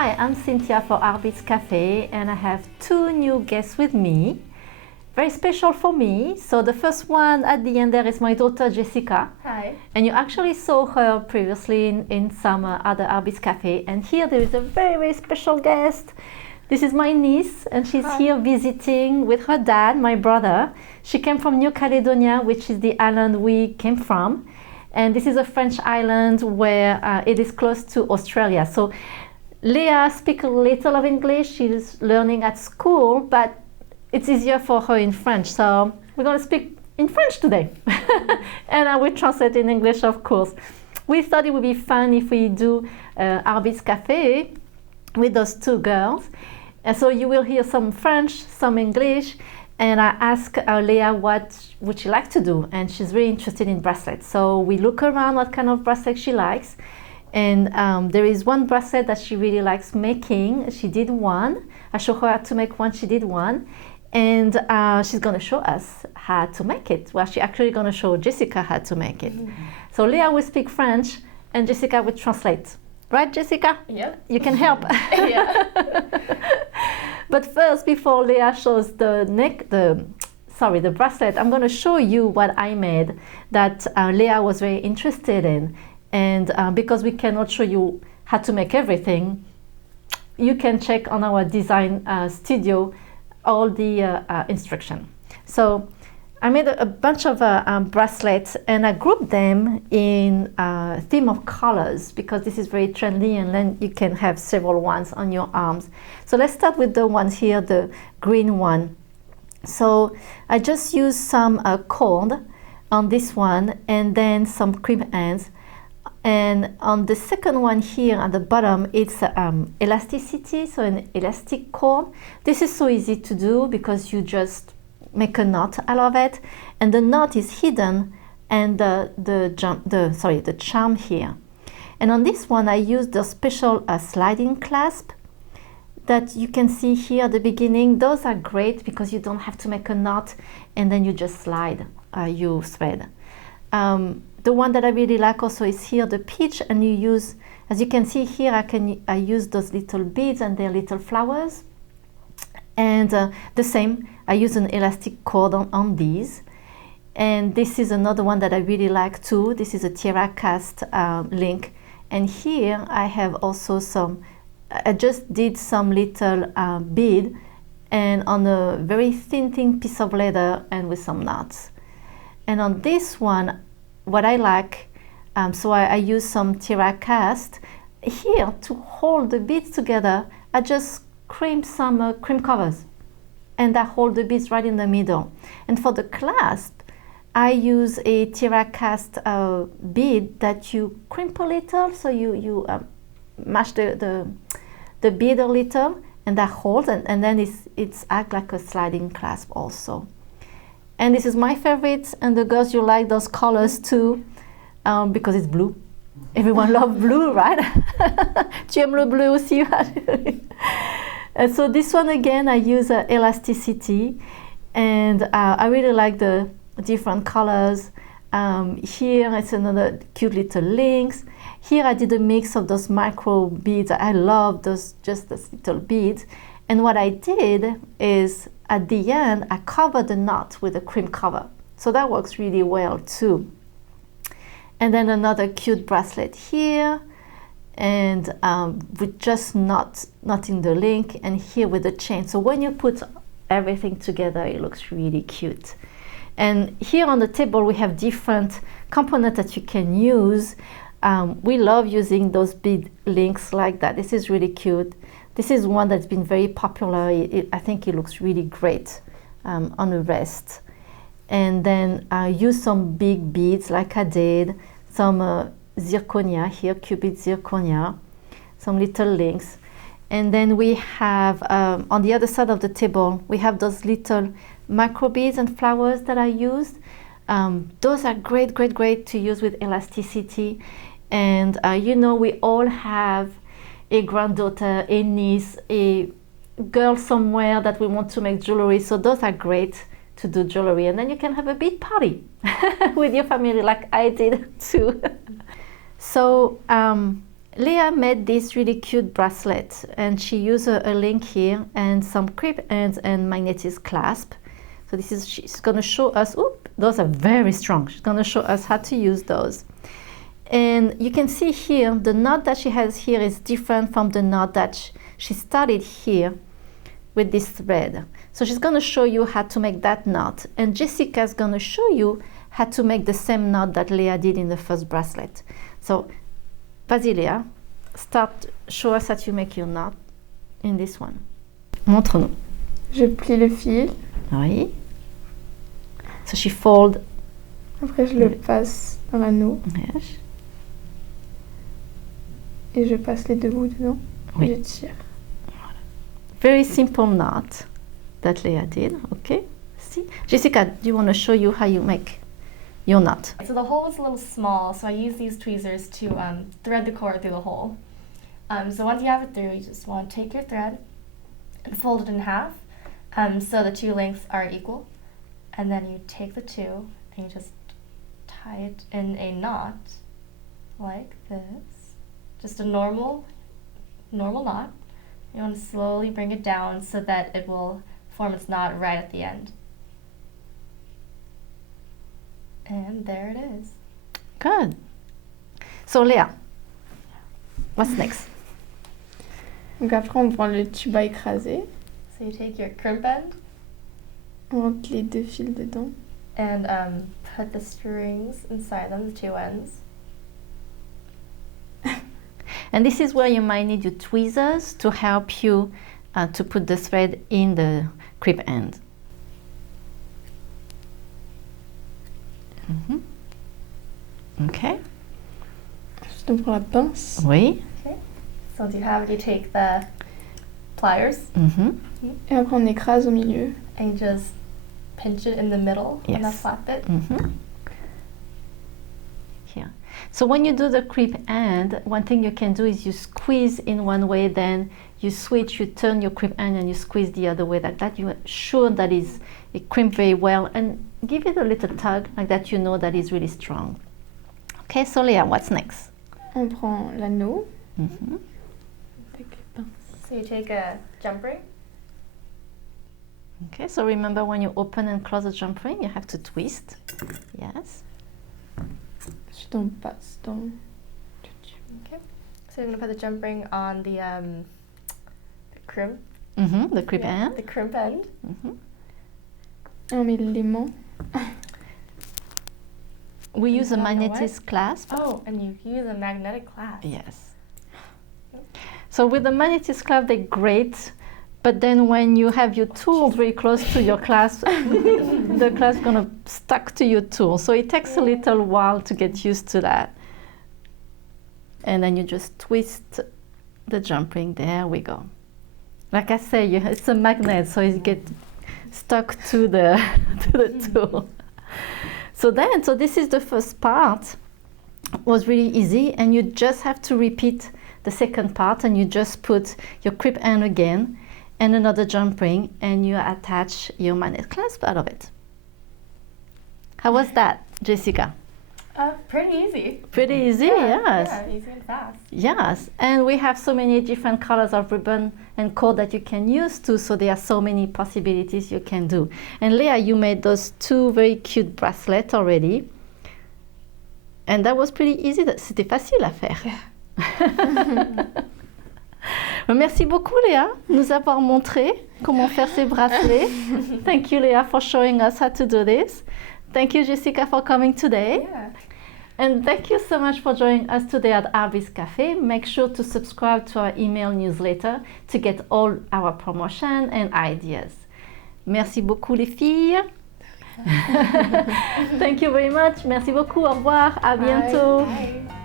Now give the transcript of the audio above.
Hi, I'm Cynthia for Artbeads Cafe, and I have two new guests with me. Very special for me. So the first one at the end there is my daughter Jessica. Hi. And you actually saw her previously in some other Artbeads Cafe. And here there is a very, very special guest. This is my niece, and she's Hi. here visiting with her dad, my brother. She came from New Caledonia, which is the island we came from. And this is a French island where it is close to Australia. So Leah speaks a little of English. She's learning at school, but it's easier for her in French. So we're going to speak in French today. And I will translate in English, of course. We thought it would be fun if we do Artbeads Cafe with those two girls. And so you will hear some French, some English. And I asked Leah what would she like to do, and she's really interested in bracelets. So we look around what kind of bracelet she likes. And there is one bracelet that she really likes making. She did one. I showed her how to make one. She did one. And she's going to show us how to make it. Well, she's actually going to show Jessica how to make it. Mm-hmm. So Leah will speak French, and Jessica will translate. Right, Jessica? Yeah. You can help. Yeah. But first, before Leah shows the bracelet, I'm going to show you what I made that Leah was very interested in. And because we cannot show you how to make everything, you can check on our design studio all the instruction. So I made a bunch of bracelets, and I grouped them in a theme of colors because this is very trendy, and then you can have several ones on your arms. So let's start with the ones here, the green one. So I just used some cord on this one, and then some crimp ends. And on the second one here at the bottom, it's elasticity, so an elastic cord. This is so easy to do because you just make a knot out of it, and the knot is hidden, and the charm here. And on this one, I used the special sliding clasp that you can see here at the beginning. Those are great because you don't have to make a knot, and then you just slide your thread. The one that I really like also is here, the peach, and you use, as you can see here, I use those little beads and their little flowers. And the same, I use an elastic cord on these. And this is another one that I really like too. This is a tiara cast link. And here I have also I just did some little bead and on a very thin piece of leather and with some knots. And on this one, what I like, so I use some tiara cast. Here, to hold the beads together, I just crimp some crimp covers, and I hold the beads right in the middle. And for the clasp, I use a tiara cast bead that you crimp a little, so you mash the bead a little, and I hold, and then it's act like a sliding clasp also. And this is my favorite, and the girls, you like those colors too, because it's blue. Everyone loves blue, right? Tu aimes le bleu aussi? And so this one again, I use elasticity, and I really like the different colors. Here it's another cute little links. Here I did a mix of those micro beads. I love those little beads. And what I did is at the end, I covered the knot with a crimp cover. So that works really well too. And then another cute bracelet here, and with just knotting the link, and here with the chain. So when you put everything together, it looks really cute. And here on the table, we have different components that you can use. We love using those bead links like that. This is really cute. This is one that's been very popular. I think it looks really great on the wrist. And then use some big beads like I did, some zirconia here, Cupid zirconia, some little links. And then we have, on the other side of the table, we have those little micro beads and flowers that I used. Those are great to use with elasticity. And you know, we all have a granddaughter, a niece, a girl somewhere that we want to make jewelry. So those are great to do jewelry. And then you can have a big party with your family like I did too. So Leah made this really cute bracelet, and she used a link here and some crimp ends and magnetic clasp. So this is, she's going to show us, those are very strong. She's going to show us how to use those. And you can see here, the knot that she has here is different from the knot that she started here with this thread. So she's going to show you how to make that knot. And Jessica's going to show you how to make the same knot that Leah did in the first bracelet. So, vas-y Léa, show us how to make your knot in this one. Montre-nous. Je plie le fil. Oui. So she fold. Après, je le passe dans l'anneau. Yes. Et je passe les deux bouts dedans. Oui. Et je tire. Very simple knot that Leah did. Okay. See? Jessica, do you want to show you how you make your knot? So the hole is a little small, so I use these tweezers to thread the cord through the hole. So once you have it through, you just want to take your thread and fold it in half so the two lengths are equal. And then you take the two and you just tie it in a knot like this. Just a normal knot. You want to slowly bring it down so that it will form its knot right at the end. And there it is. Good. So Léa, what's next? Donc après, on prend le tube à écraser. So you take your crimp end On rentre les deux fils dedans. and put the strings inside them, the two ends. And this is where you might need your tweezers to help you to put the thread in the crimp end. Okay. Ensuite, on prend la pince. Oui. Okay. So once you have it, you take the pliers Et après, on écrase au milieu. and you just pinch it in the middle on that Yes. flat bit. Here. So when you do the crimp end, one thing you can do is you squeeze in one way, then you switch, you turn your crimp end and you squeeze the other way. Like that, you're sure that it crimp very well, and give it a little tug like that, you know that it's really strong. Okay, so Léa, what's next? On prend l'anneau. Avec les pinces. So you take a jump ring. Okay, so remember when you open and close the jump ring, you have to twist. Yes. Ensuite, on passe dans le tube. Okay. So you're gonna put the jump ring on the crimp. The crimp Yeah, end. the crimp end. Et on met l'aimant. We use a put on the magnetic clasp. Oh, and you use a magnetic clasp. Yes. So with the magnetic clasp, they're great, but then when you have your tool very close to your clasp, the clasp is gonna stuck to your tool. So it takes a little while to get used to that. And then you just twist the jump ring. There we go. Like I say, it's a magnet, so it gets stuck to the to the tool. So this is the first part. Was really easy, and you just have to repeat the second part, and you just put your crimp end again and another jump ring, and you attach your magnet clasp out of it. How was that, Jessica? Pretty easy. Pretty easy, yes. Yeah, easy and fast. Yes, and we have so many different colors of ribbon and cord that you can use too, so there are so many possibilities you can do. And Léa, you made those two very cute bracelets already. And that was pretty easy, c'était facile à faire. Merci beaucoup Léa, nous avoir montré comment faire ces bracelets. Thank you Léa for showing us how to do this. Thank you Jessica for coming today. Yeah. And thank you so much for joining us today at Artbeads Cafe. Make sure to subscribe to our email newsletter to get all our promotion and ideas. Merci beaucoup les filles. Thank you very much. Merci beaucoup. Au revoir. À bientôt. Bye.